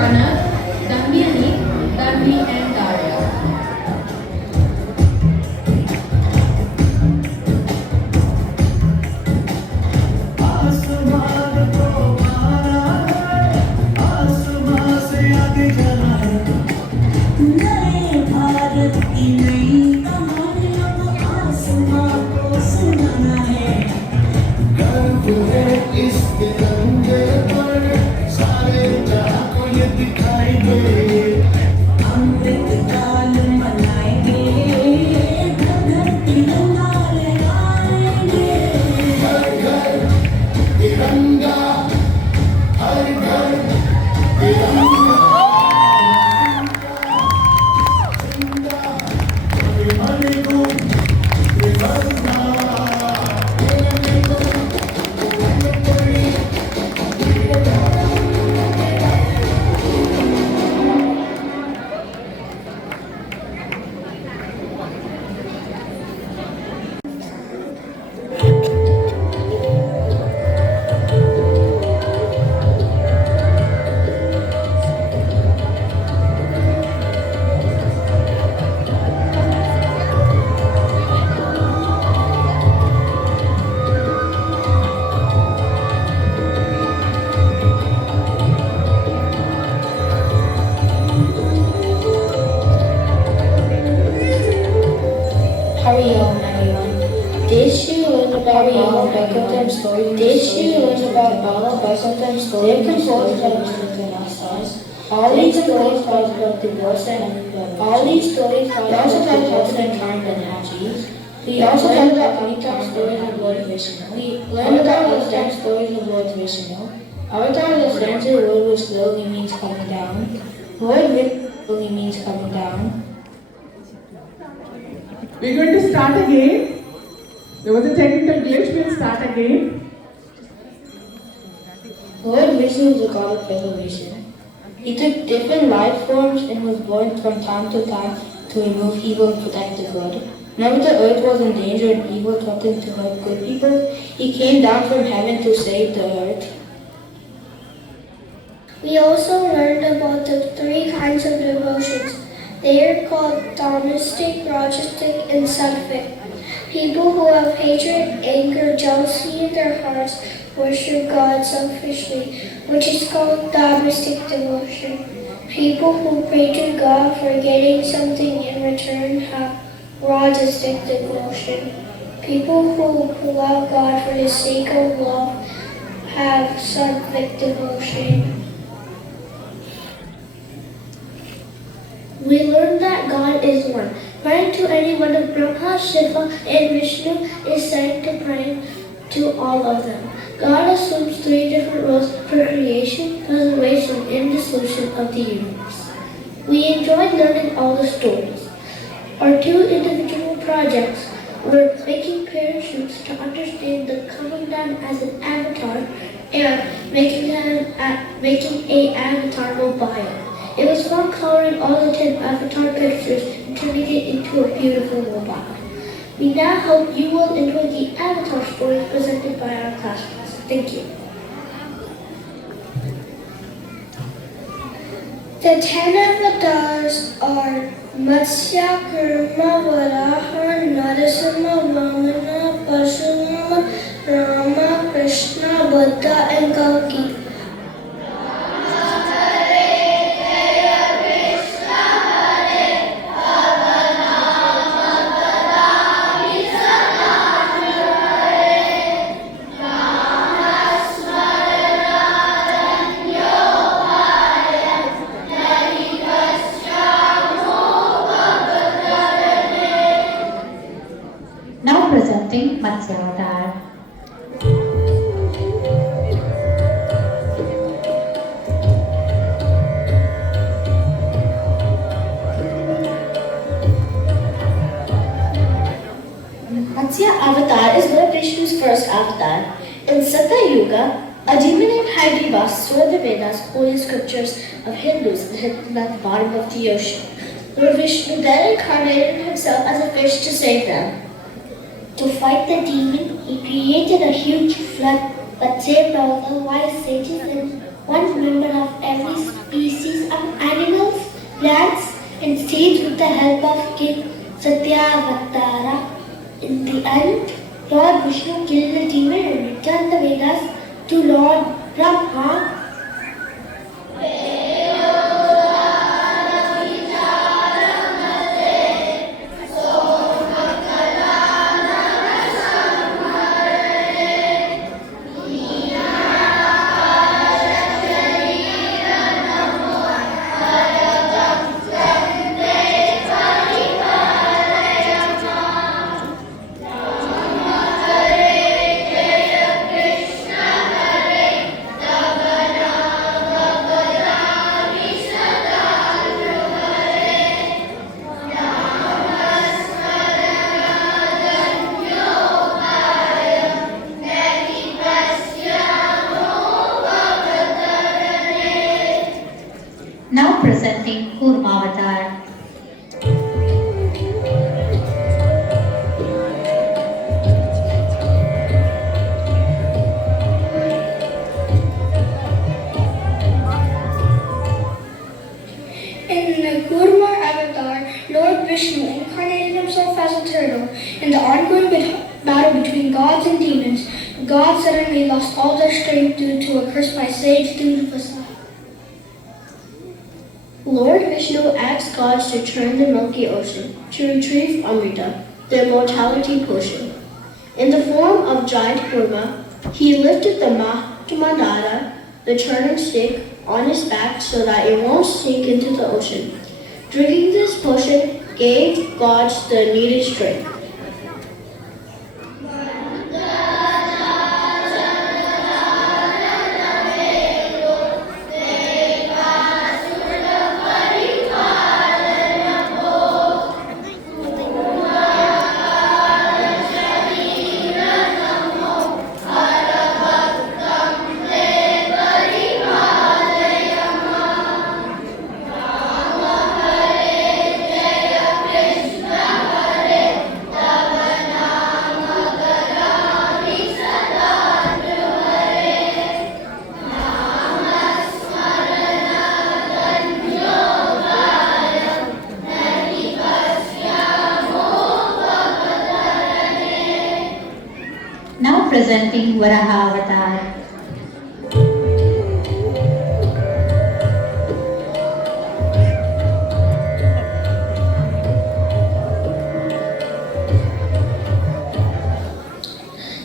Pranav, Dambiyani, Tanvi and Darya. Hurry on, everyone. Did you learn about all the bedtime stories? Did you learn about all the bedtime stories? They're composed by Mr. Stars. All these stories talk about divorce and all these stories talk about divorce and kind and happy. We also learned about bedtime stories of motivation. We learned about bedtime stories of motivation. Avatar the fancy word which slowly means coming down. Word which slowly means coming down. We're going to start again. There was a technical glitch. We'll start again. Lord Vishnu is the god of preservation. He took different life forms and was born from time to time to remove evil and protect the good. Whenever the earth was in danger and evil threatened to hurt good people, he came down from heaven to save the earth. We also learned about the three kinds of devotions. They are called domestic, rajasic, and sattvic. People who have hatred, anger, jealousy in their hearts worship God selfishly, which is called domestic devotion. People who pray to God for getting something in return have rajasic devotion. People who love God for the sake of love have sattvic devotion. We learned that God is one. Praying to any one of Brahma, Shiva, and Vishnu is second to praying to all of them. God assumes three different roles for creation, preservation, and dissolution of the universe. We enjoyed learning all the stories. Our two individual projects were making parachutes to understand the coming down as an avatar and making an avatar mobile. It was fun coloring all the 10 avatar pictures and turning it into a beautiful mobile. We now hope you will enjoy the avatar stories presented by our classmates. Thank you. The 10 avatars are Matsya, Kurma, Varaha, Narasimha, Vamana, Parshurama, Rama, Krishna, Buddha, and Kalki. Now presenting Matsyavatar. Matsya avatar is Lord Vishnu's first avatar. In Satya Yuga, a demon named Hydribas stole the Vedas, holy scriptures of Hindus, and hid them at the bottom of the ocean. Lord Vishnu then incarnated himself as a fish to save them. To fight the demon, he created a huge flood that saved all the wise sages and one member of every species plants and seeds with the help of King Satyavatara. In the end, Lord Vishnu killed the demon and returned the Vedas to Lord Brahma. Now presenting Kurmavatar. In the Kurma avatar, Lord Vishnu incarnated himself as a turtle. In the ongoing battle between gods and demons, gods suddenly lost all their strength due to a curse by sage Dudvasa. Lord Vishnu asked gods to churn the milky ocean to retrieve Amrita, the immortality potion. In the form of giant Kurma, he lifted the Mandara, the churning stick, on his back so that it won't sink into the ocean. Drinking this potion gave gods the needed strength. Now presenting Varaha Avatar.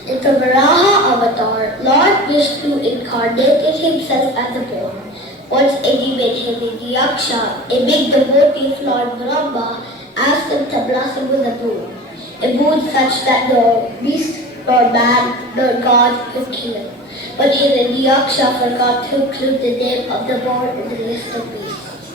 In the Varaha avatar, Lord Vishnu incarnated himself as a boar. Once a demon named Yaksha, a big devotee of Lord Brahma, asked him to bless him with a boon such that no beast, nor man, nor god could kill him. But even Yaksha forgot to include the name of the boar in the list of beasts.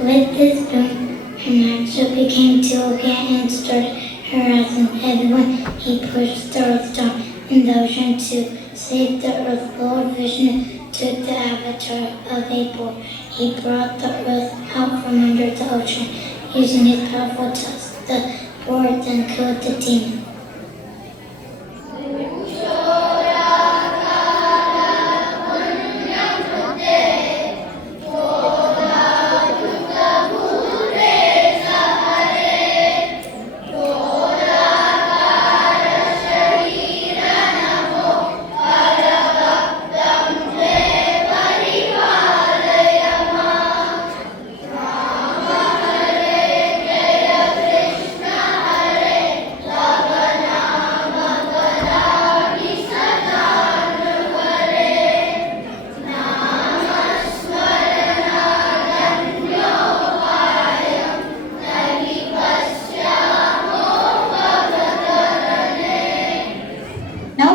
With this boon, Himanshu became too again and started harassing everyone. He pushed the earth down in the ocean to save the earth. Lord Vishnu took the avatar of a boar. He brought the earth out from under the ocean. Using his powerful tusk, the boar then killed the demon.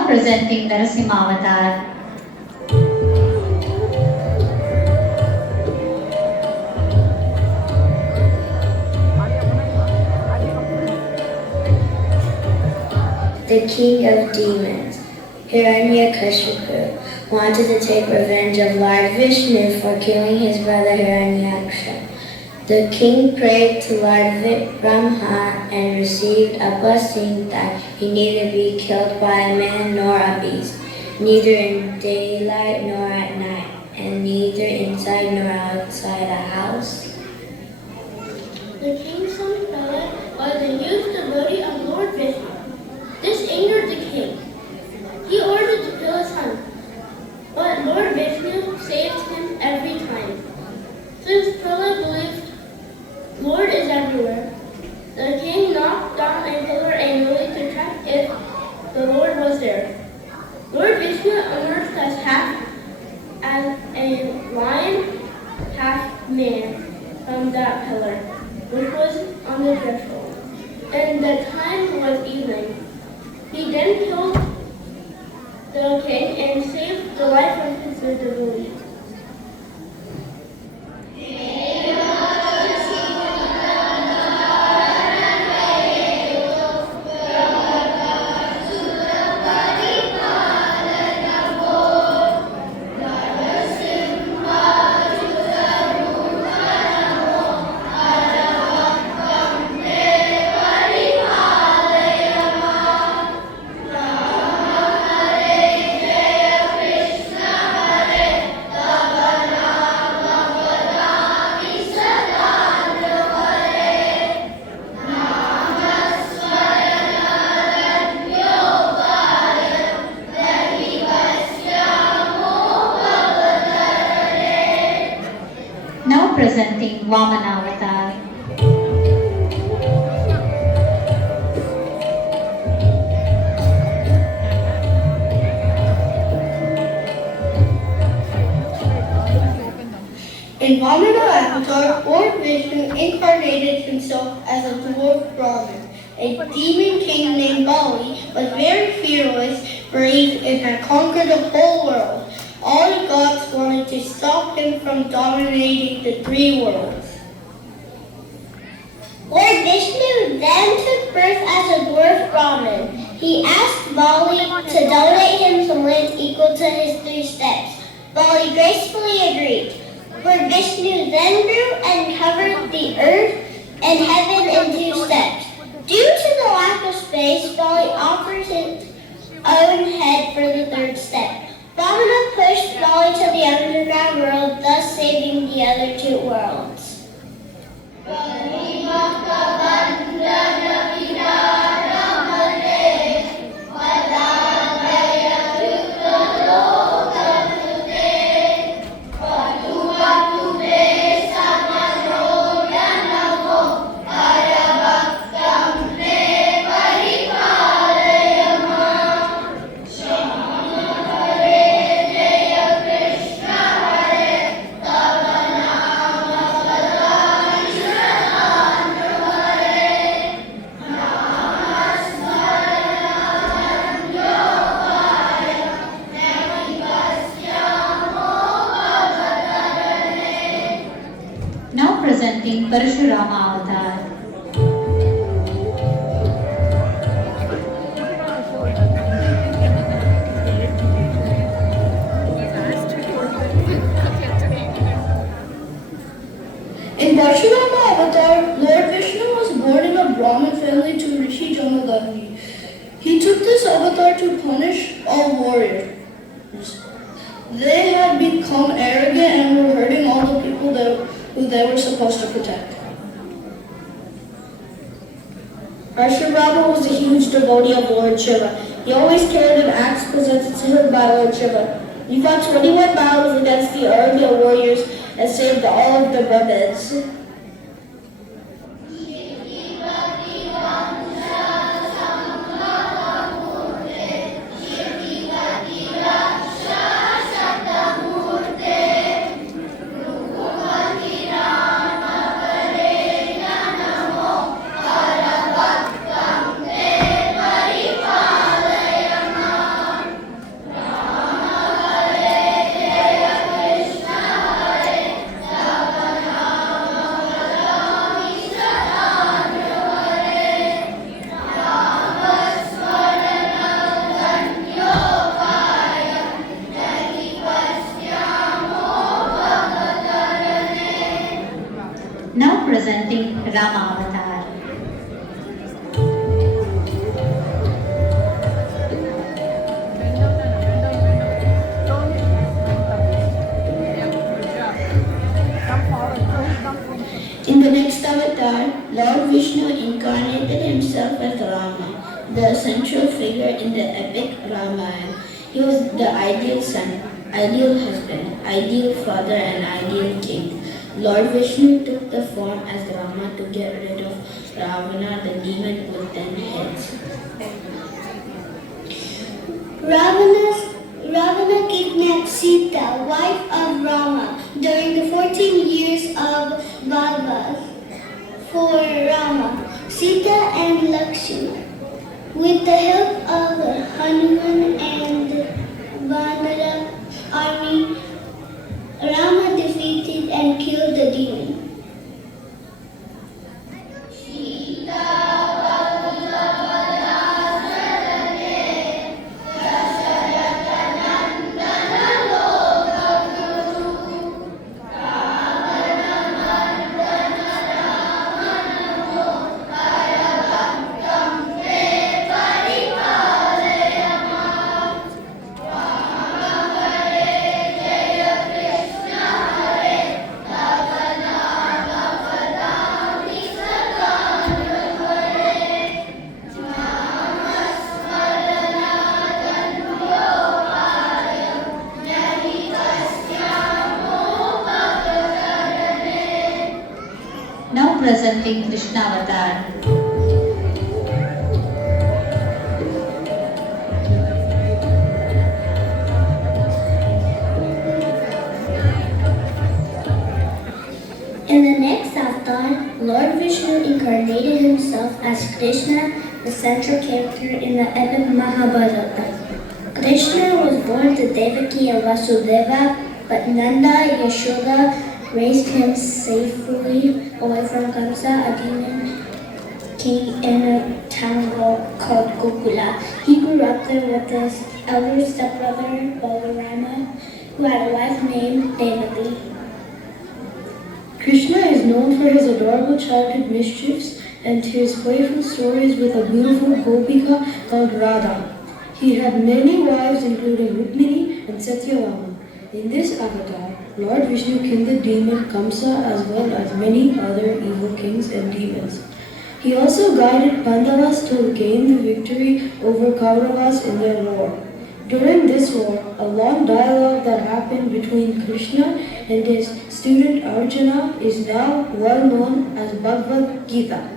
Presenting Narasimha Avatar. The king of demons, Hiranyakashipu, wanted to take revenge of Lord Vishnu for killing his brother Hiranyaksha. The king prayed to Lord Brahma and received a blessing that he neither be killed by a man nor a beast, neither in daylight nor at night. and neither inside nor outside a house. The king's son Prahlad was a huge devotee of Lord Vishnu. This angered the king. He ordered to kill his son, but Lord Vishnu saved him every time. Since Prahlad believed Lord is everywhere, the king knocked down a pillar annually to check if the Lord was there. Lord Vishnu emerged as a lion, half man from that pillar, which was on the threshold, and the time was evening. He then killed the king and saved the life of his devotee. Now presenting Vamana avatar. In Vamana avatar, Lord Vishnu incarnated himself as a dwarf Brahmin. A demon king named Bali was very fearless, brave, and had conquered the whole world. All the gods wanted to stop him from dominating the three worlds. Lord Vishnu then took birth as a dwarf Brahmin. He asked Bali to donate him some land equal to his 3 steps. Bali gracefully agreed. Lord Vishnu then grew and covered the earth and heaven in 2 steps. Due to the lack of space, Bali offered his own head for the 3rd step. Vamana pushed Bali to the underground world, thus saving the other 2 worlds. Now presenting Parashurama avatar. In Parashurama avatar, Lord Vishnu was born in a Brahmin family to Rishi Jamadagni. He took this avatar to punish all warriors. They had become arrogant and were hurting all the people who they were supposed to protect. Parashurama was a huge devotee of Lord Shiva. He always carried an axe presented to him by Lord Shiva. He fought 21 battles against the Arya warriors and saved all of the Brahmins. Now presenting Rama avatar. Lord Vishnu incarnated himself as Rama, the central figure in the epic Ramayana. He was the ideal son, ideal husband, ideal father, and ideal king. Lord Vishnu took the form as Rama to get rid of Ravana, the demon with 10 heads. Ravana kidnapped Sita, wife of Rama, during the 14 years of Vanvas for Rama, Sita and Lakshmana. With the help of Hanuman and Vanara army, Rama defeated and killed the demon. Now presenting Krishna Avatar. In the next avatar, Lord Vishnu incarnated himself as Krishna, the central character in the epic Mahabharata. Krishna was born to Devaki and Vasudeva, but Nanda Yashoda raised him safely away from Kamsa, a demon king in a town called Gokula. He grew up there with his elder stepbrother, Balarama, who had a wife named Devati. Krishna is known for his adorable childhood mischiefs and his playful stories with a beautiful gopika called Radha. He had many wives including Rukmini and Satyavama. In this avatar, Lord Vishnu killed the demon Kamsa as well as many other evil kings and demons. He also guided Pandavas to gain the victory over Kauravas in their war. During this war, a long dialogue that happened between Krishna and his student Arjuna is now well known as Bhagavad Gita.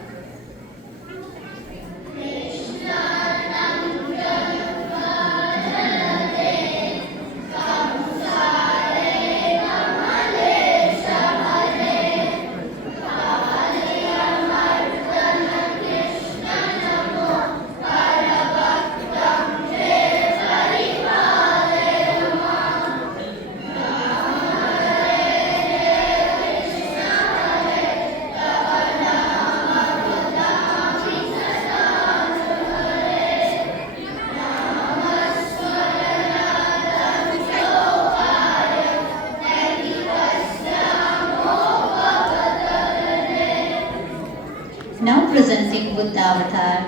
Now presenting Buddha Avatar.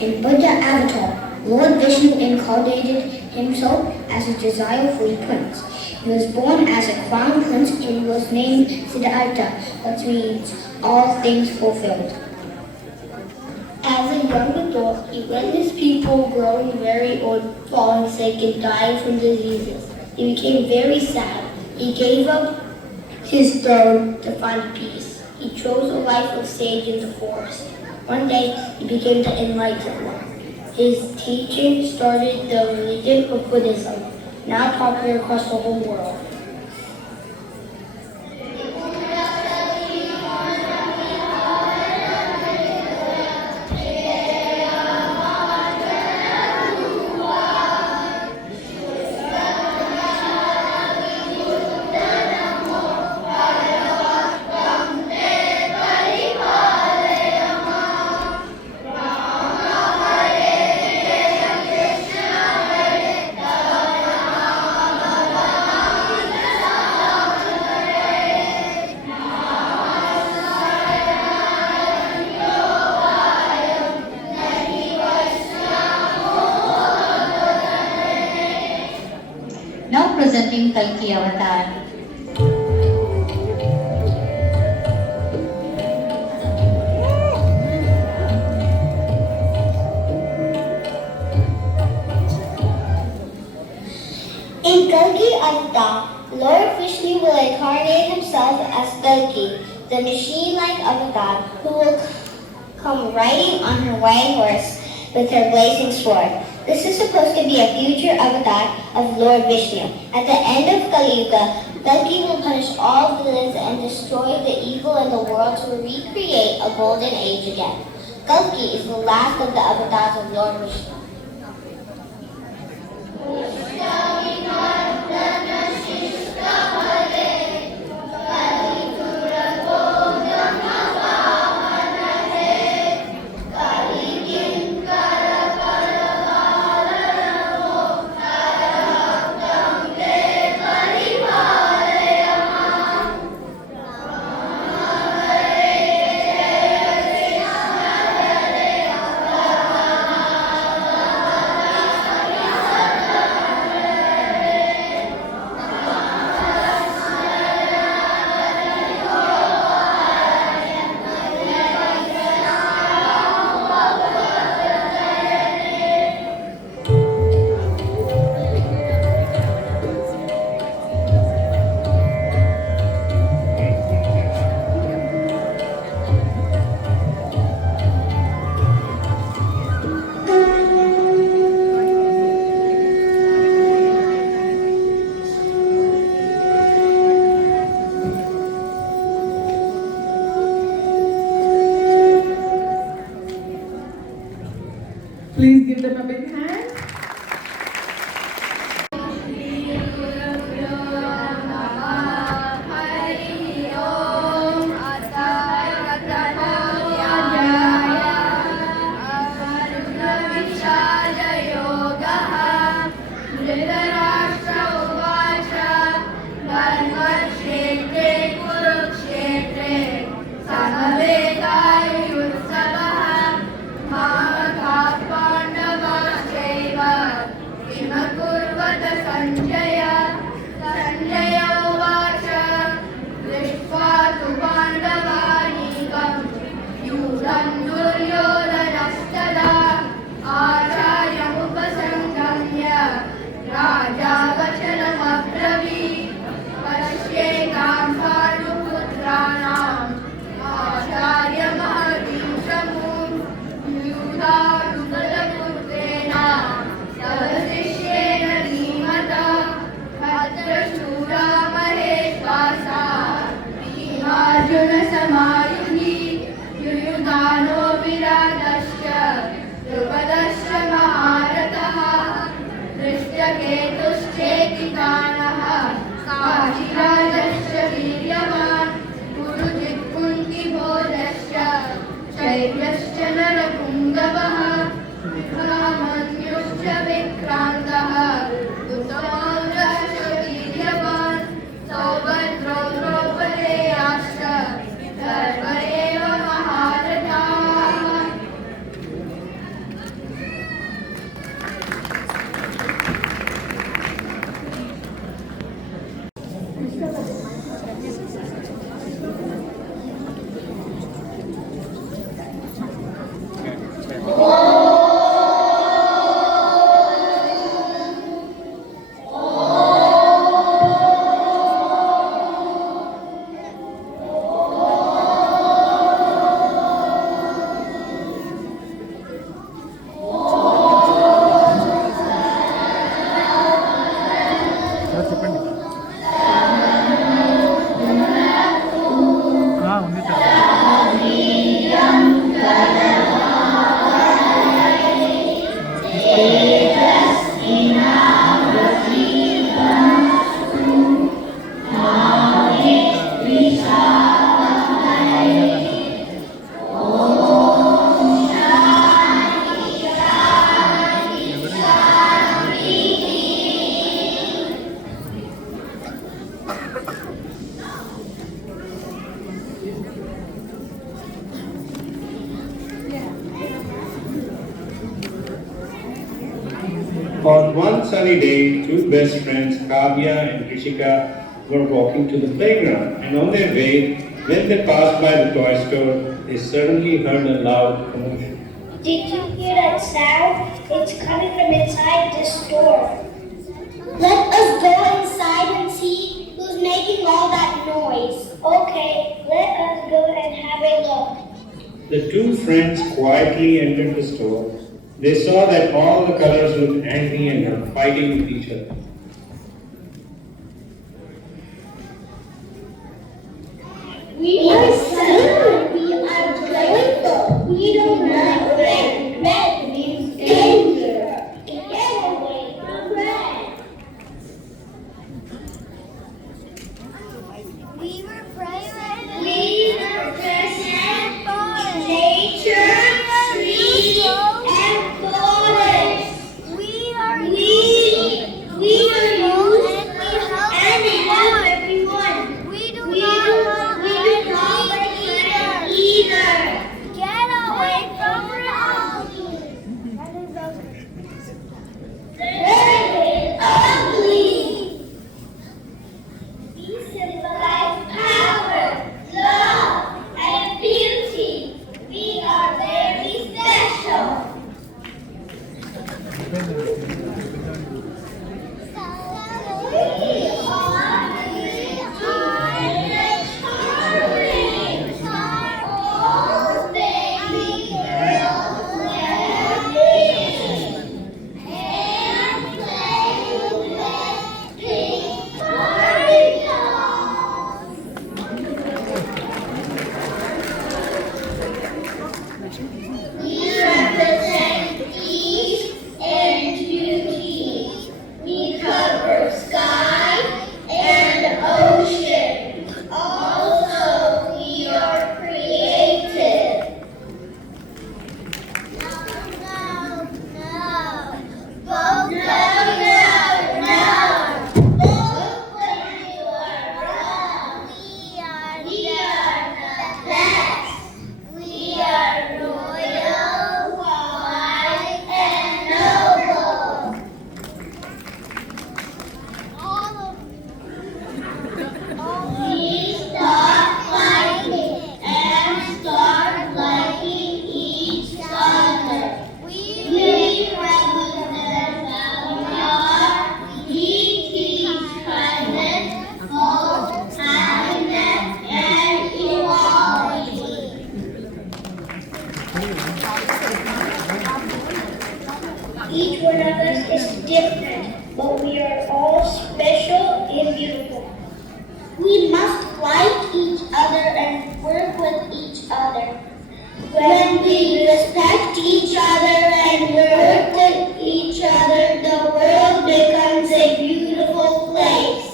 In Buddha avatar, Lord Vishnu incarnated himself as a desire-free prince. He was born as a crown prince and was named Siddhartha, which means all things fulfilled. As a young adult, he witnessed people growing very old, falling sick, and dying from diseases. He became very sad. He gave up his throne to find peace. He chose a life of sage in the forest. One day, he became the enlightened one. His teaching started the religion of Buddhism, now popular across the whole world. presenting Kalki Avatar. In Kalki Avatar, Lord Vishnu will incarnate himself as Kalki, the machine-like avatar who will come riding on her white horse with her blazing sword. This is supposed to be a future avatar of Lord Vishnu. At the end of Kali Yuga, Kalki will punish all villains and destroy the evil in the world to recreate a golden age again. Kalki is the last of the avatars of Lord Vishnu. Please give them a big hand. On one sunny day, two best friends, Kavya and Rishika, were walking to the playground, and on their way, when they passed by the toy store, they suddenly heard a loud commotion. Did you hear that sound? It's coming from inside the store. Let us go inside and see who's making all that noise. Okay, let us go and have a look. The two friends quietly entered the store. They saw that all the colors looked angry and were fighting with each other. We are sad. We are joyful. We don't like red. Red means danger. Get away from red. We were present. We were present. Nature, trees, and forest. We are used and we help everyone. We do not like red either. Get away from red. Red is ugly. We symbolize power, love, and beauty. We are very special. We represent peace and beauty. We cover sky and ocean. Also, we are creative. No. Both when you are wrong. We are the best. We are royal, wise, and noble. We stop fighting and start liking each other. We represent our we teach kindness, hope, happiness, and equality. Each one of us is different, but we are all special and beautiful. We must like each other and work with each other. When we respect each other and work with each other, the world becomes a beautiful place.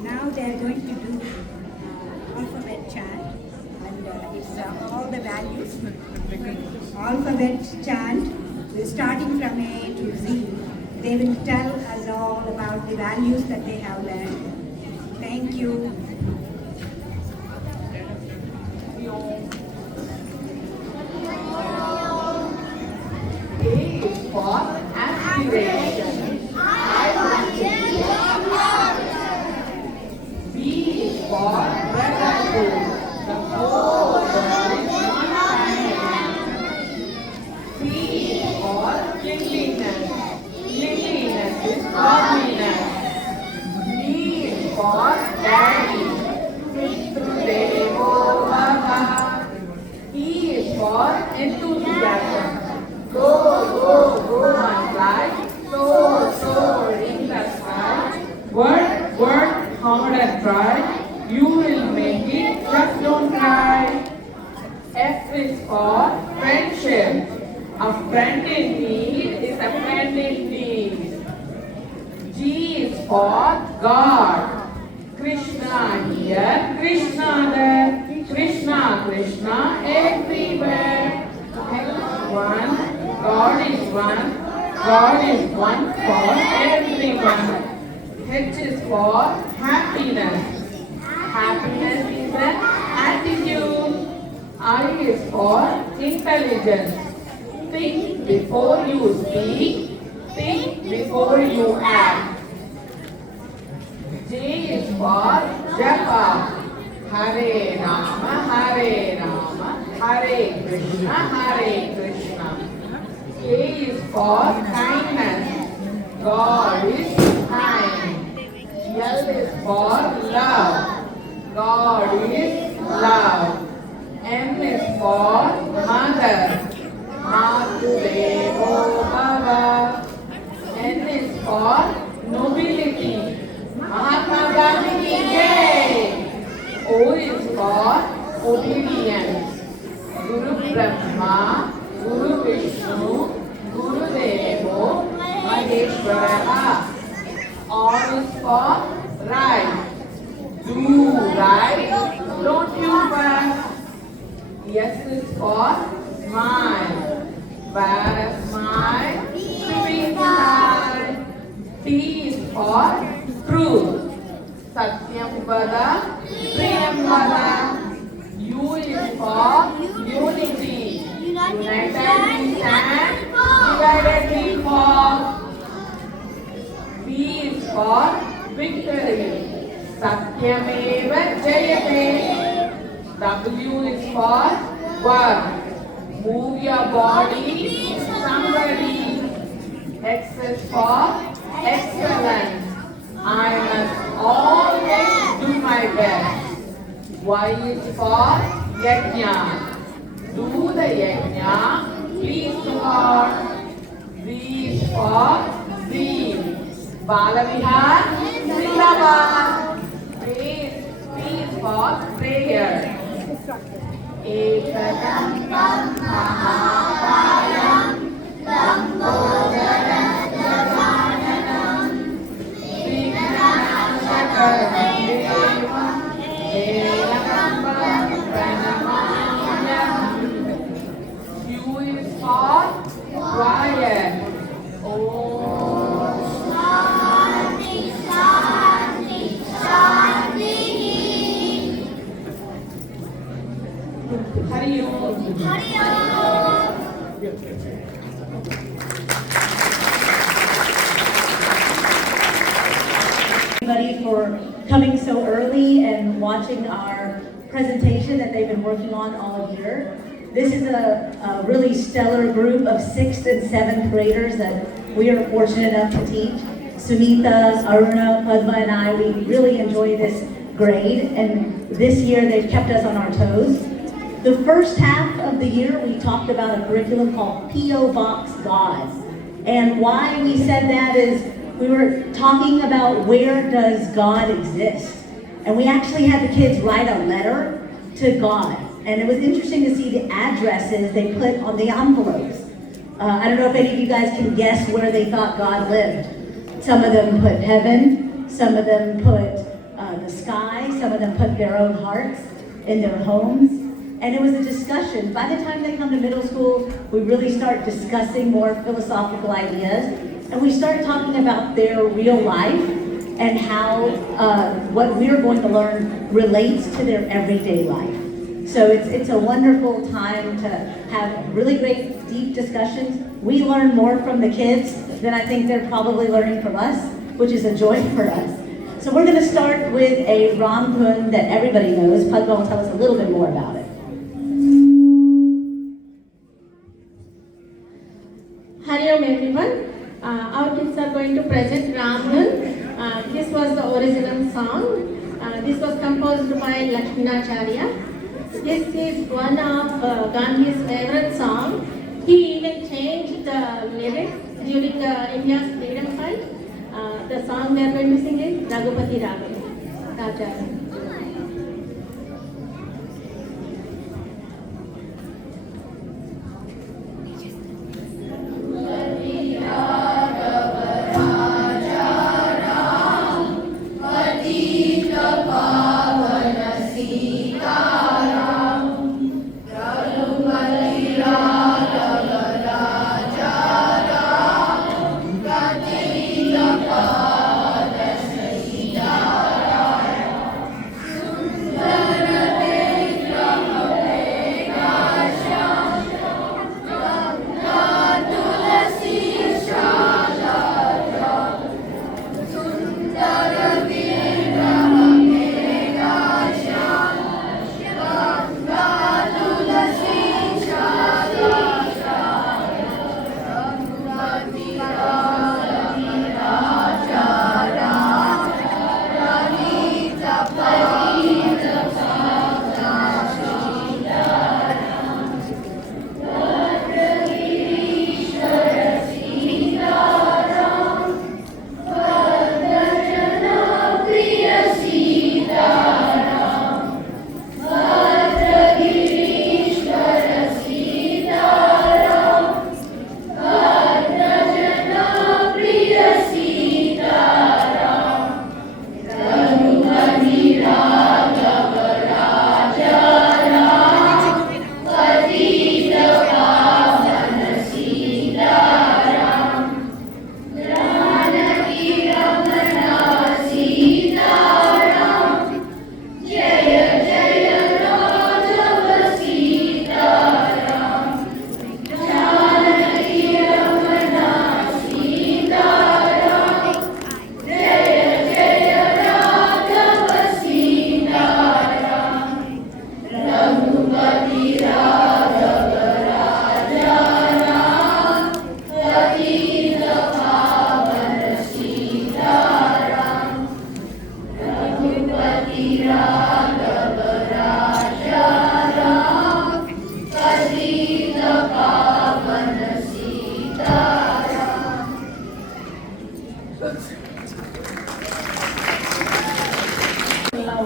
Now they are going to do alphabet chant, and it's all the values. Alphabet chant, starting from A to Z. They will tell us all about the values that they have learned. Thank you. A is for aspiration. I want to be a B is for brotherhood. The whole world is one family. C is for cleanliness. Cleanliness is godliness. D is for daddy. in need is a friend in need. G is for God. Krishna here, Krishna there, Krishna, Krishna everywhere. One, God is one, God is one for everyone. H is for happiness. Happiness is an attitude. I is for intelligence. Think before you speak, think before you act. J is for Japa. Hare Rama, Hare Krishna, Krishna. K is for kindness. God is kind. L is for love. God is love. M is for mother. Mahadevo Bhava. N is for nobility. Mahatma Gandhi ki jai. O is for obedience. Guru Brahma, Guru Vishnu, Guru Devo, Maheshwara. R is for right. Do right, don't you back. S is for smile. Wear a smile, sweet smile. T is for truth. Satyam Vada, Priyam Vada. U is for unity. United we stand, divided we fall. V is for victory. Satyameva Jayate. W is for work. Move your body, somebody. X is for excellence. I must always do my best. Y is for yajna. Do the yajna, please God. Z is for zeal. Balavihar, Zindabad. P is for prayer. Ekadam Mahapayam Lambodara Jagananam Vignanam Sakaram Devam Pranamanyam. Q is for quiet. Hari Om. Everybody for coming so early and watching our presentation that they've been working on all year. This is a really stellar group of 6th and 7th graders that we are fortunate enough to teach. Sunita, Aruna, Padma, and I, we really enjoy this grade, and this year they've kept us on our toes. The first half of the year, we talked about a curriculum called P.O. Box God. And why we said that is we were talking about where does God exist. And we actually had the kids write a letter to God. And it was interesting to see the addresses they put on the envelopes. I don't know if any of you guys can guess where they thought God lived. Some of them put heaven, some of them put the sky, some of them put their own hearts in their homes. And it was a discussion. By the time they come to middle school, we really start discussing more philosophical ideas. And we start talking about their real life and how what we're going to learn relates to their everyday life. So it's a wonderful time to have really great, deep discussions. We learn more from the kids than I think they're probably learning from us, which is a joy for us. So we're going to start with a Ram Kun that everybody knows. Padma will tell us a little bit more about it. Hari Om everyone. Our kids are going to present Raman. This was the original song. This was composed by Lakshminacharya. This is one of Gandhi's favorite songs. He even changed the lyrics during India's freedom fight. The song we are going to sing is Raghupati Ragam. Raja.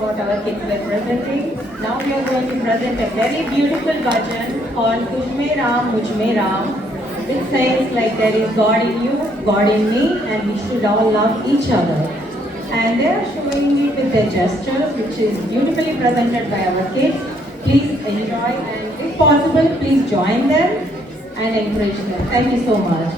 What our kids were presenting. Now we are going to present a very beautiful bhajan called Tujhme Ram, Mujhme Ram. It says like there is God in you, God in me, and we should all love each other. And they are showing it with their gestures, which is beautifully presented by our kids. Please enjoy and if possible, please join them and encourage them. Thank you so much.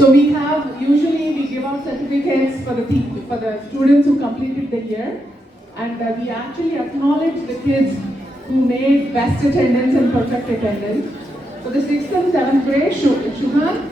So usually we give out certificates for the students who completed the year, and we actually acknowledge the kids who made best attendance and perfect attendance. For the 6th and 7th grade, Shubhan.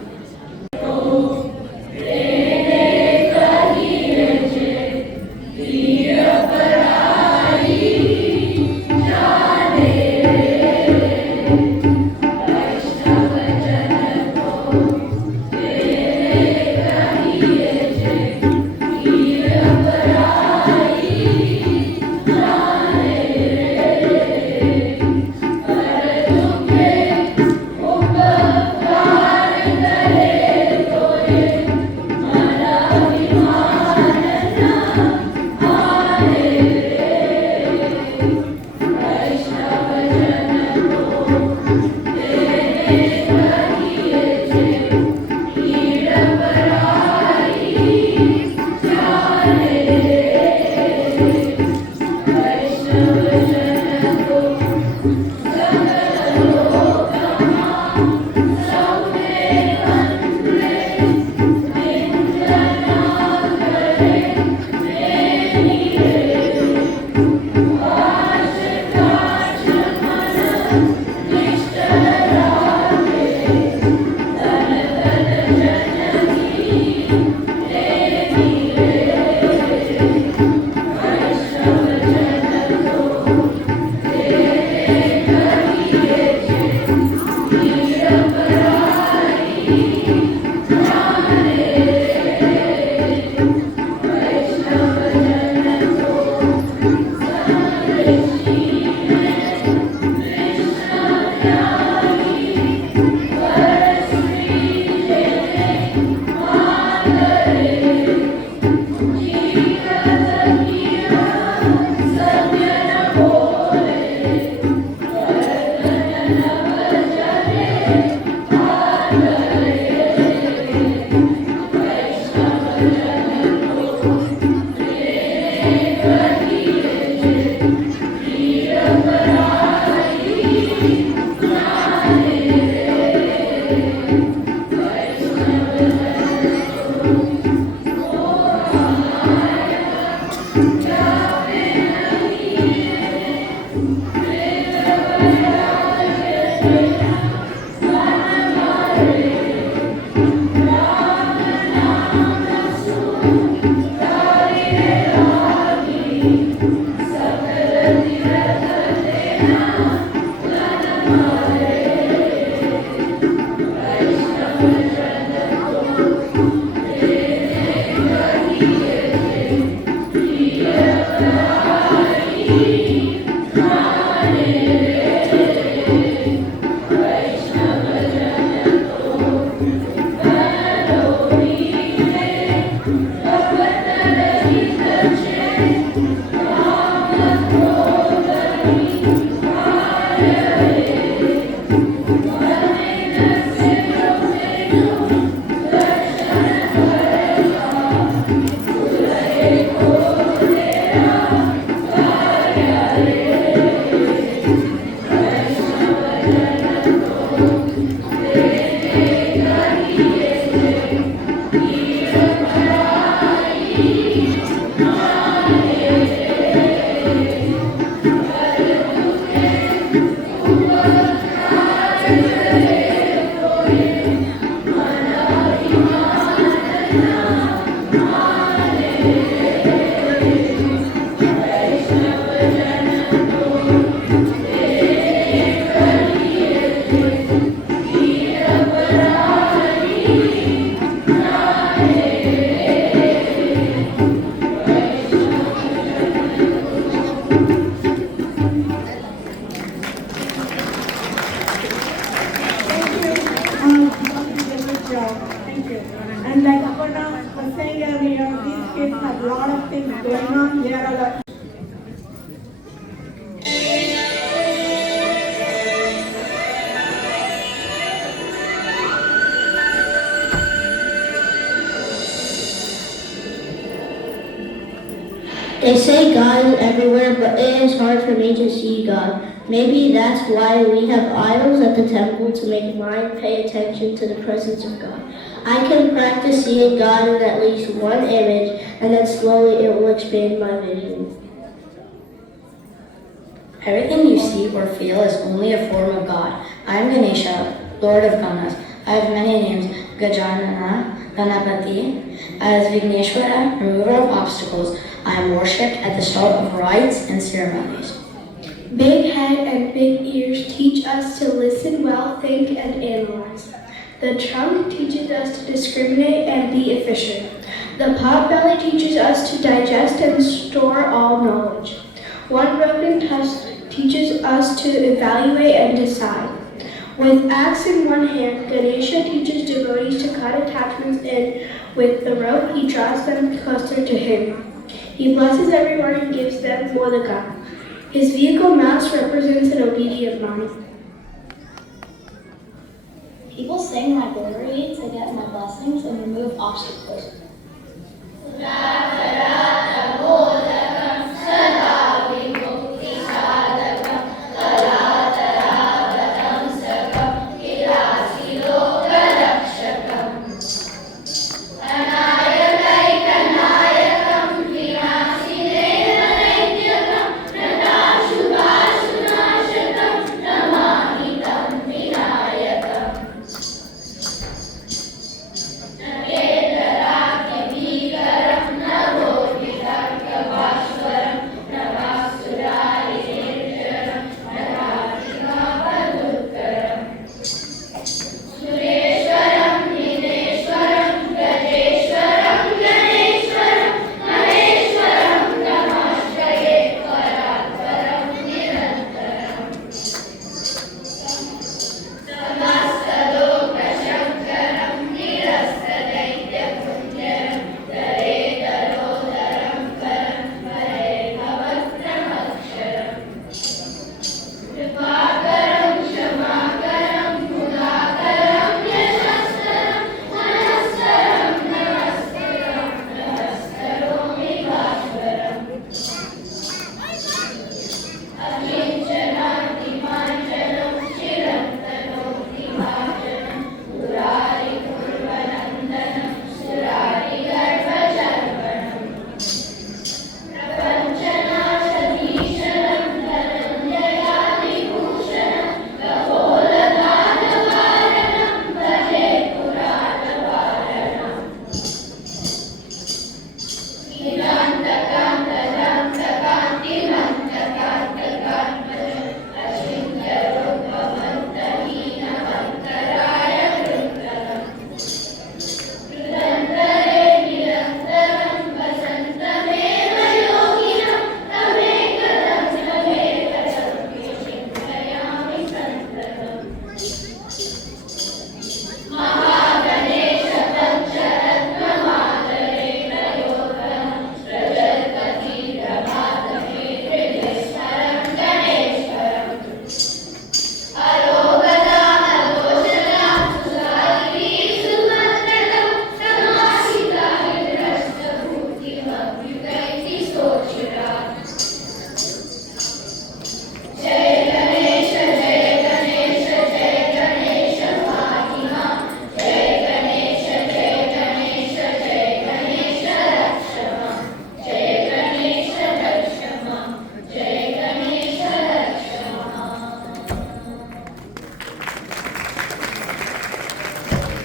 They say God is everywhere, but it is hard for me to see God. Maybe that's why we have idols at the temple, to make mind pay attention to the presence of God. I can practice seeing God in at least one image, and then slowly it will expand my vision. Everything you see or feel is only a form of God. I am Ganesha, Lord of Ganas. I have many names: Gajanana, Ganapati. As Vigneshwara, remover of obstacles, I am worshipped at the start of rites and ceremonies. Big head and big ears teach us to listen well, think, and analyze. The trunk teaches us to discriminate and be efficient. The pot belly teaches us to digest and store all knowledge. One broken tusk teaches us to evaluate and decide. With axe in one hand, Ganesha teaches devotees to cut attachments in. With the rope, he draws them closer to him. He blesses everyone and gives them modaka. His vehicle mouse represents an obedient mind. People sing my glory to get my blessings and remove obstacles.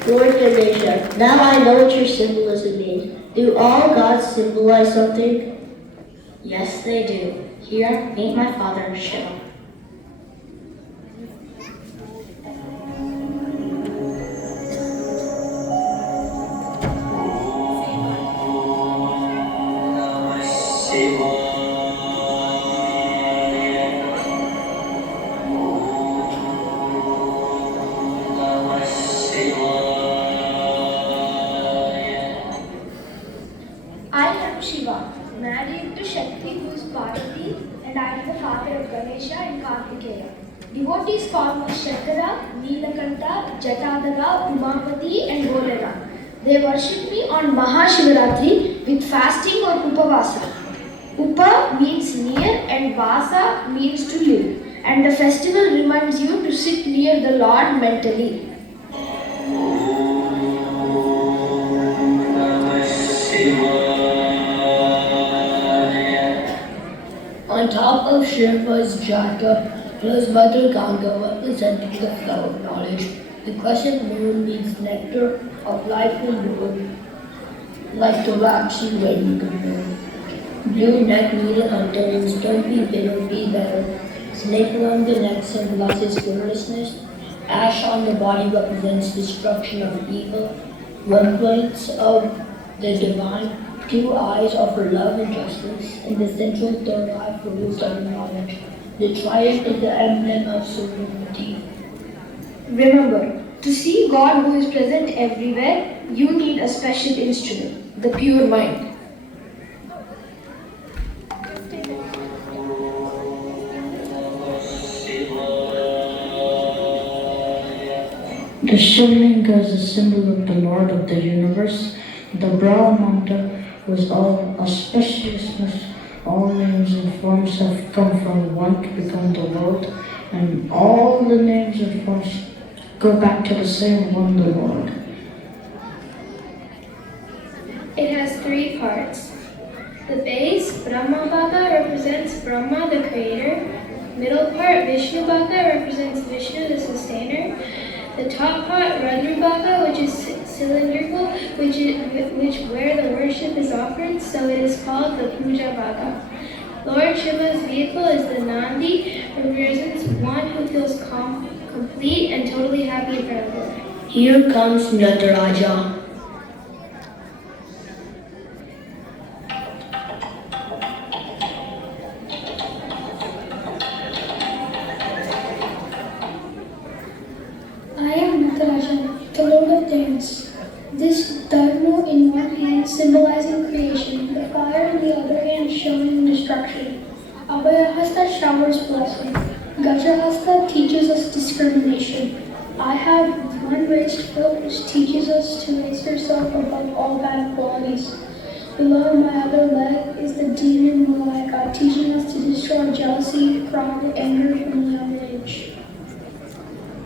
Lord Ganesha, now I know what your symbolism means. Do all gods symbolize something? Yes, they do. Here, meet my father, Shiva. I am Shiva, married to Shakti, who is Parvati, and I am the father of Ganesha and Kartikeya. Devotees call me Shankara, Neelakanta, Jatadara, Umapati, and Golera. They worship me on Mahashivaratri with fasting or Upavasa. Upa means near and Vasa means to live. And the festival reminds you to sit near the Lord mentally. On top of Shiva's jata flows Mother Ganga, representing the flow of knowledge. The crescent moon means nectar of life and world, like the waxy when you compare. Blue neck needle hunter means don't be bitter, be better. Snake around the neck symbolizes fearlessness. Ash on the body represents destruction of evil. Remembrance of the divine. Two eyes are for love and justice, and the central third eye for wisdom and knowledge. The triumph is the emblem of sovereignty. Remember, to see God who is present everywhere, you need a special instrument, the pure mind. The Shivlinga is a symbol of the Lord of the universe. The Brahma mantra was all auspiciousness. All names and forms have come from one to become the world, and all the names and forms go back to the same one, the Lord. It has three parts. The base, Brahma Bhaga, represents Brahma, the creator. Middle part, Vishnu Bhaga, represents Vishnu, the sustainer. The top part, Rudra Bhaga, which is cylindrical, which where the worship is offered, so it is called the Puja Bhaga. Lord Shiva's vehicle is the Nandi, represents one who feels complete and totally happy in front of God. Here comes Nataraja. I am Natarajan, the Lord of Dance. This Dharma in one hand symbolizing creation, the fire in the other hand showing destruction. Abhayahasta showers blessing. Gajahasta teaches us discrimination. I have one raised foot which teaches us to raise yourself above all bad qualities. Below my other leg is the demon Malika, teaching us to destroy jealousy, pride, anger from a young age.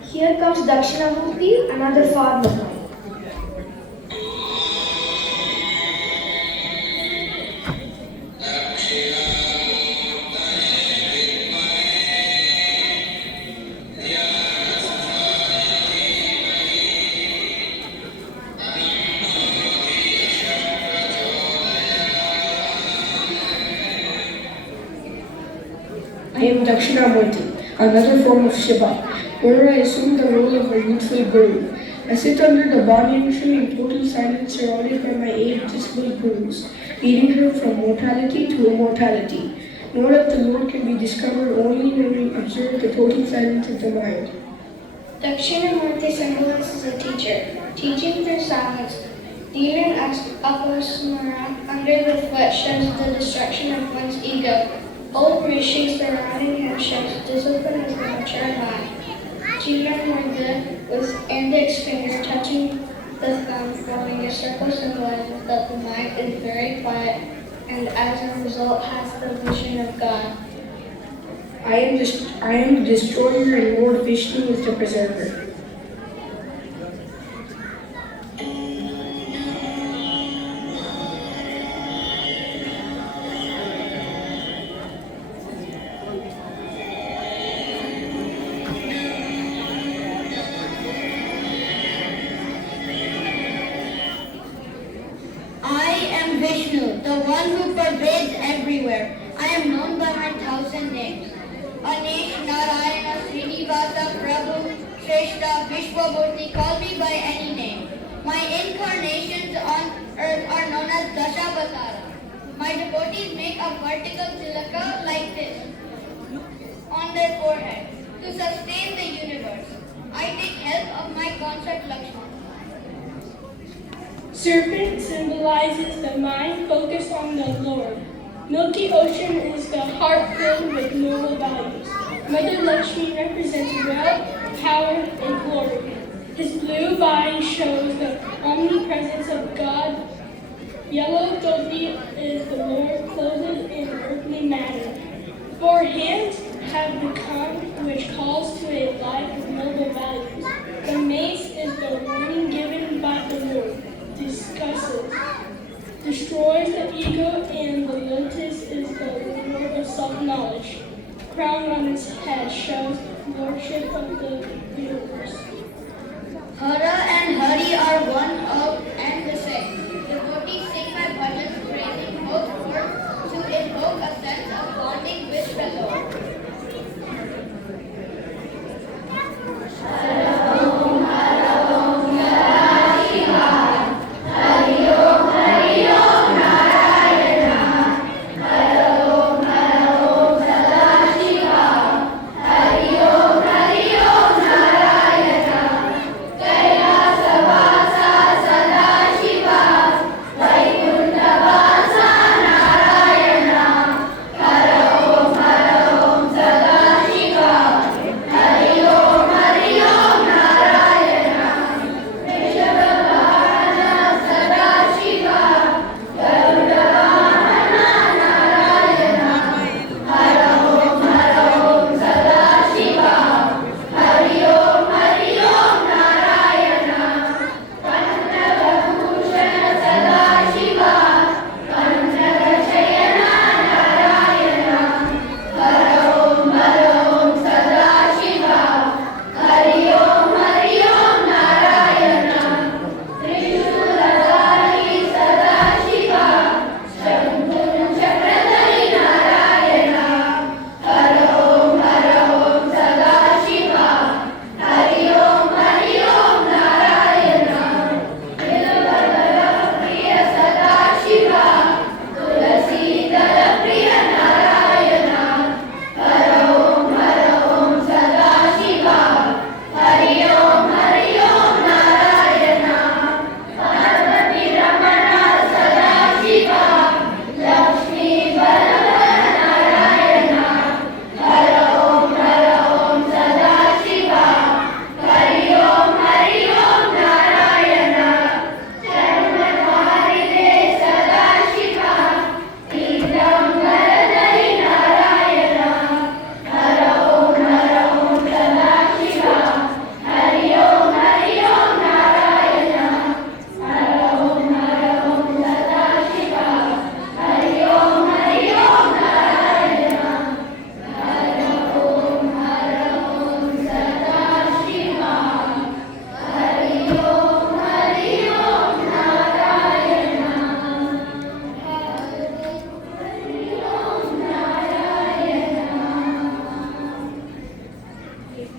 Here comes Dakshinamurti, another form of life. I am Dakshinamurti, another form of Shiva, where I assume the role of a youthful guru. I sit under the Bani in total silence, surrounded by my 8 dismal gurus, leading her from mortality to immortality. Know that the Lord can be discovered only when we observe the total silence of the mind. Dakshinamurti symbolizes a teacher, teaching through silence. Demon Apasmara under the foot shows the destruction of one's ego. Old Rishi surrounding him shows discipline as a mature mind. Jivan Murga with index finger touching the thumb, forming a circle symbolizes that the mind is very quiet and as a result has the vision of God. I am the destroyer and Lord Vishnu is the preserver. Vishnu, the one who pervades everywhere. I am known by my 1,000 names. Anish, Narayana, Srinivasa, Prabhu, Shrestha, Vishwamurti, call me by any name. My incarnations on earth are known as Dashavatara. My devotees make a vertical tilaka like this on their forehead to sustain the universe. I take help of my consort Lakshman. Serpent symbolizes the mind focused on the Lord. Milky Ocean is the heart filled with noble values. Mother Lakshmi represents wealth, power, and glory. His blue body shows the omnipresence of God Yellow Dozy is the Lord clothed in earthly matter. 4 hands have the come which calls to a life of noble values. The mace is the warning given by the Lord, discusses, destroys the ego, and the lotus is the Lord of self-knowledge. Crown on his head shows lordship of the universe. Hara and Hari are one of and the same. Devotees sing my bhajans praising both words to invoke a sense of bonding with the Lord.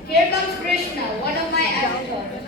Here comes Krishna, one of my avatars.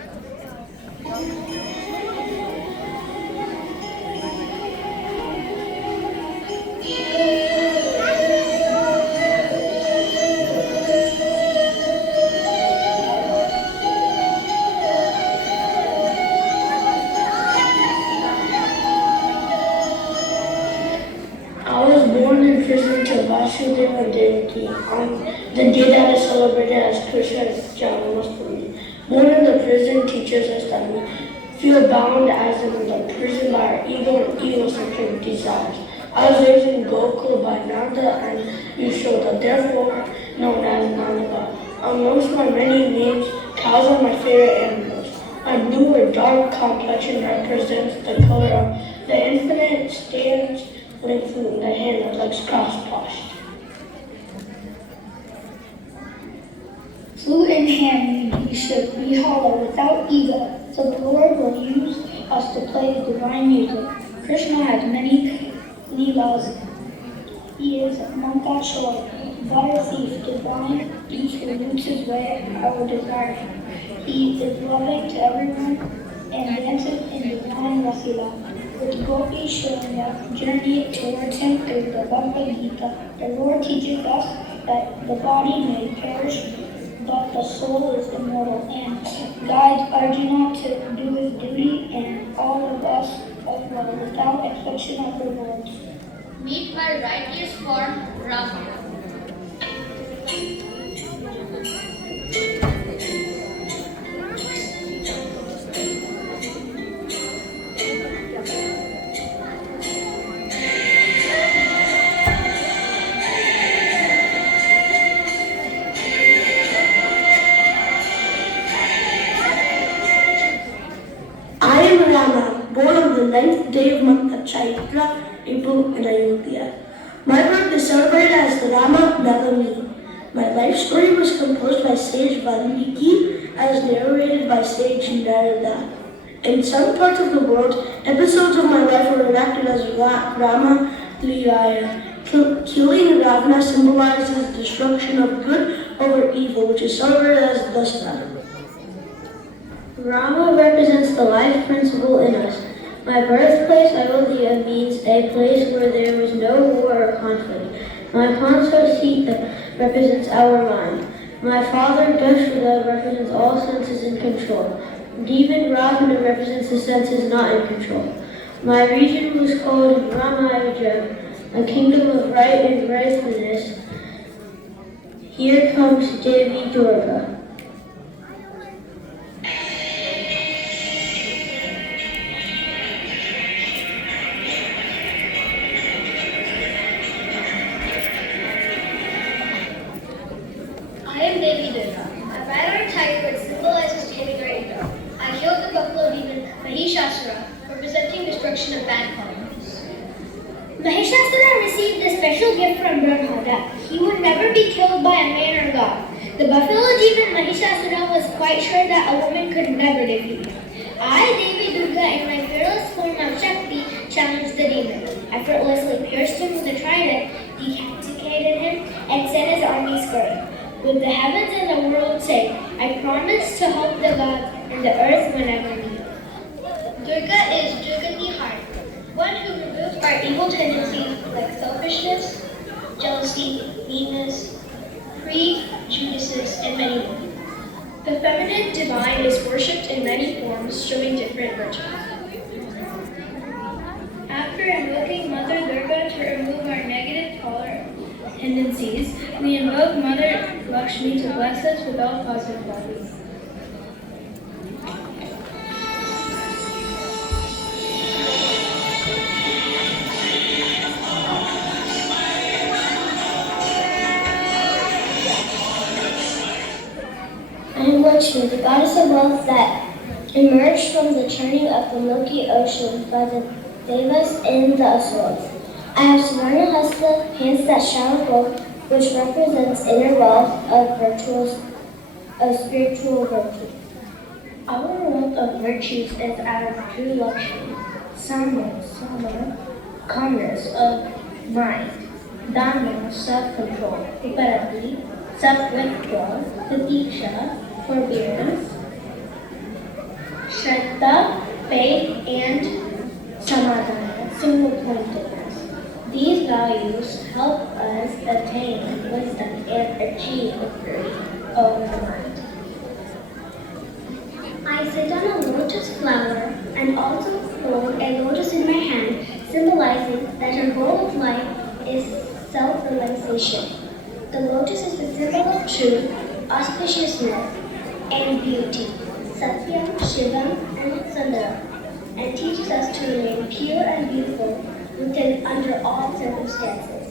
I was born in prison to Vasudeva Devaki on the day that is celebrated as Krishna's Janmashtami. Born in the prison teaches us that we feel bound as in the prison by our ego and egocentric desires. I was raised in Gokul by Nanda and Yashoda, therefore known as Nanda. Amongst my many names, cows are my favorite animals. My blue or dark complexion represents the color of the infinite stands with the hand that looks cross-poshed. Flute in hand, we should be hollow without ego, so the Lord will use us to play divine music. Krishna has many leelas. He is Mankashwar, fire thief, divine, each who loots his way, I will desire him. He is loving to everyone and dances in divine Rasila. With Gopi showing us journey towards him through the Bhagavad Gita, the Lord teaches us that the body may perish, but the soul is immortal, and guides Arjuna to do his duty, and all of us as well, without exception of rewards. Meet my righteous form, Rama. Chaitra, April, and Ayodhya. My birth is celebrated as the Rama Navami. My life story was composed by sage Valmiki as narrated by sage Narada. In some parts of the world, episodes of my life were enacted as Rama Leela. Killing Ravana symbolizes destruction of good over evil, which is celebrated as Dasara. Rama represents the life principle in us. My birthplace, Ayodhya, means a place where there was no war or conflict. My consort Sita represents our mind. My father, Dashrath, represents all senses in control. Demon Ravana represents the senses not in control. My region was called Ramayuja, a kingdom of right and righteousness. Here comes Devi Durga. I am Devi Durga. I ride on a tiger which symbolizes taming great dog. I killed the buffalo demon Mahishasura, representing destruction of bad karmas. Mahishasura received a special gift from Brahma that he would never be killed by a man or god. The buffalo demon Mahishasura was quite sure that a woman could never defeat him. I, Devi Durga, in my fearless form of Shakti, challenged the demon. I effortlessly pierced him with a trident, decapitated him, and sent his army scurrying. With the heavens and the world safe, I promise to help the gods and the earth whenever needed. Durga is Jugati Heart, one who removes our evil tendencies like selfishness, jealousy, meanness, prejudices, and many more. The feminine divine is worshipped in many forms, showing different virtues. After invoking Mother Durga to remove our negative tendencies, we invoke Mother Lakshmi to bless us with all positive qualities. I am Lakshmi, the goddess of wealth that emerged from the churning of the milky ocean by the devas and the asuras. I have Suvarna Hasta, hands that shower gold, which represents inner wealth of spiritual virtue. Our wealth of virtues is our true Lakshmi, Sama, calmness of mind, Dhamma, self-control, Uparati, self-withdrawal, Titiksha, forbearance, Shraddha, faith, and Samadhana, single-pointedness. These values help us attain wisdom and achieve victory over the mind. I sit on a lotus flower and also hold a lotus in my hand, symbolizing that our goal of life is self-realization. The lotus is the symbol of truth, auspiciousness, and beauty, Satyam, Shivam, and Sundaram, and teaches us to remain pure and beautiful under all circumstances.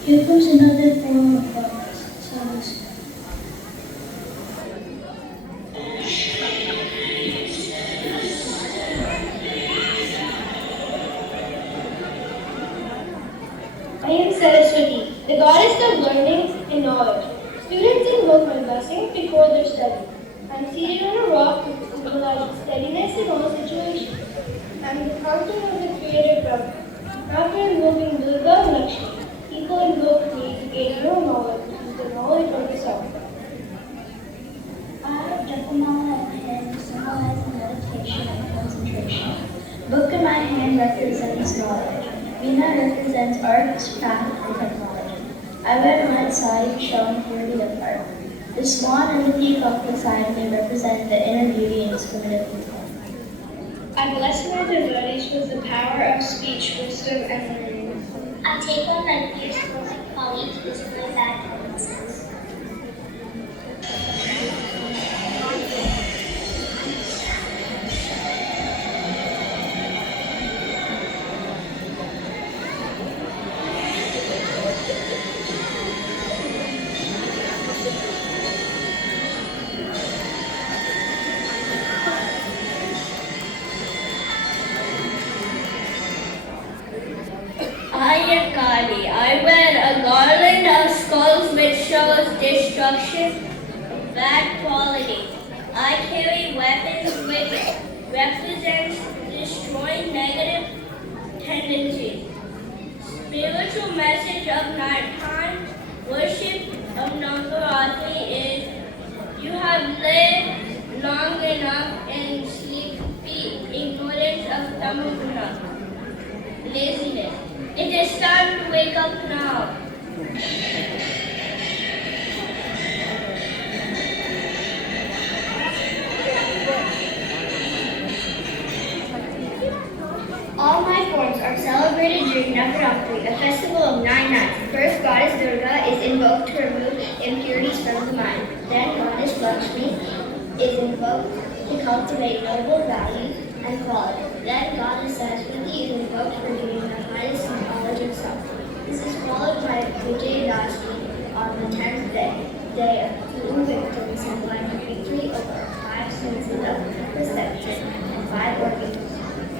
Here comes another form of service. I am Saraswati, the goddess of learning and knowledge. Students invoke my blessing before their study. I am seated on a rock to symbolize steadiness in all situations. I am the fountain of the creative Brahma. After invoking Durga and Lakshmi, people invoke me to gain more knowledge, which is the knowledge of the self. I have Japamala in my hand, symbolizing meditation and concentration. Book in my hand represents knowledge. Veena represents art, craft, and technology. I wear my sari showing purity of art. The swan and the peacock beside me represent the inner beauty and spirit of people. I bless my devotees with the power of speech, wisdom, and learning. I take on my fierce like Kali to display bad tendencies. destruction of bad quality. I carry weapons which represents destroying negative tendencies. Spiritual message of nighttime worship of Navaratri is: you have lived long enough in sleepy ignorance of Tamaguna, laziness. It is time to wake up now. All my forms are celebrated during Navaratri, a festival of 9 nights. First, Goddess Durga is invoked to remove impurities from the mind. Then, Goddess Lakshmi is invoked to cultivate noble values and qualities. Then, Goddess Saraswati is invoked for giving the highest knowledge and self. This is followed by Vijay Dashmi on the 10th day of Blue Victory, symbolizing victory over 5 senses of perception and 5 organs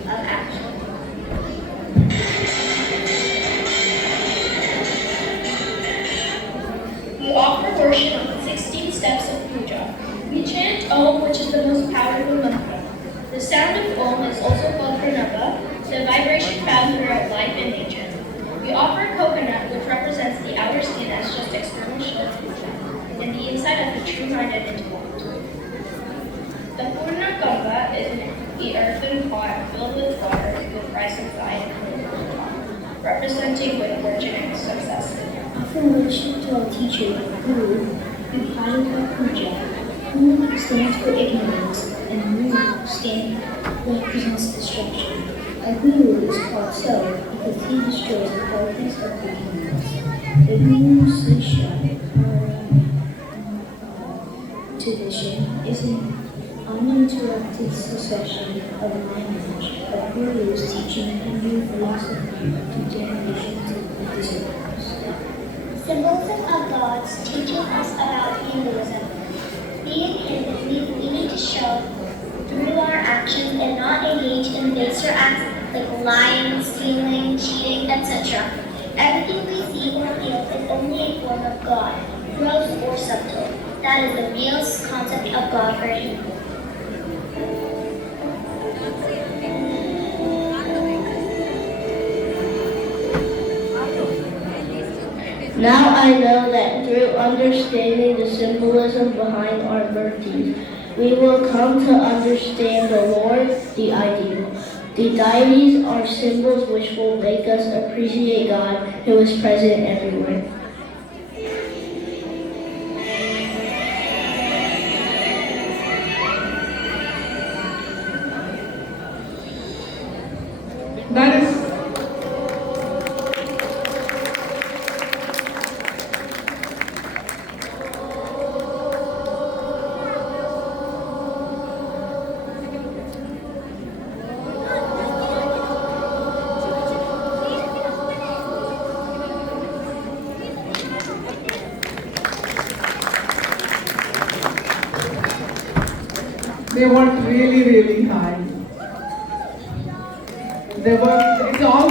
of action. We offer worship on the 16 steps of puja. We chant Om, which is the most powerful mantra. The sound of Om is also called Pranava, the vibration found throughout life and nature. We offer coconut, which represents the outer skin as just external show of puja, and the inside of the true-minded intellect. The Purna Ganga is the earthen pot filled with water with rice and fire on top, representing good fortune and success. Offer worship to our teacher, Guru, Vipadaka Puja. Guru stands for ignorance, and Guru represents destruction. Our Guru is called so because he destroys the qualities of ignorance. The Guru's Sisha, tradition, is an uninterrupted succession of knowledge of Guru's teaching Hindu philosophy to generations of disciples. Symbolism of gods teaches us about Hinduism. Being Hindu, we need to show through our actions and not engage in baser acts like lying, stealing, cheating, etc. Everything we see or feel is only a form of God, gross or subtle. That is the real concept of God for a Hindu. Now I know that through understanding the symbolism behind our birthdays, we will come to understand the Lord, the ideal. The deities are symbols which will make us appreciate God who is present everywhere. That is they worked really, really hard. They worked, it's all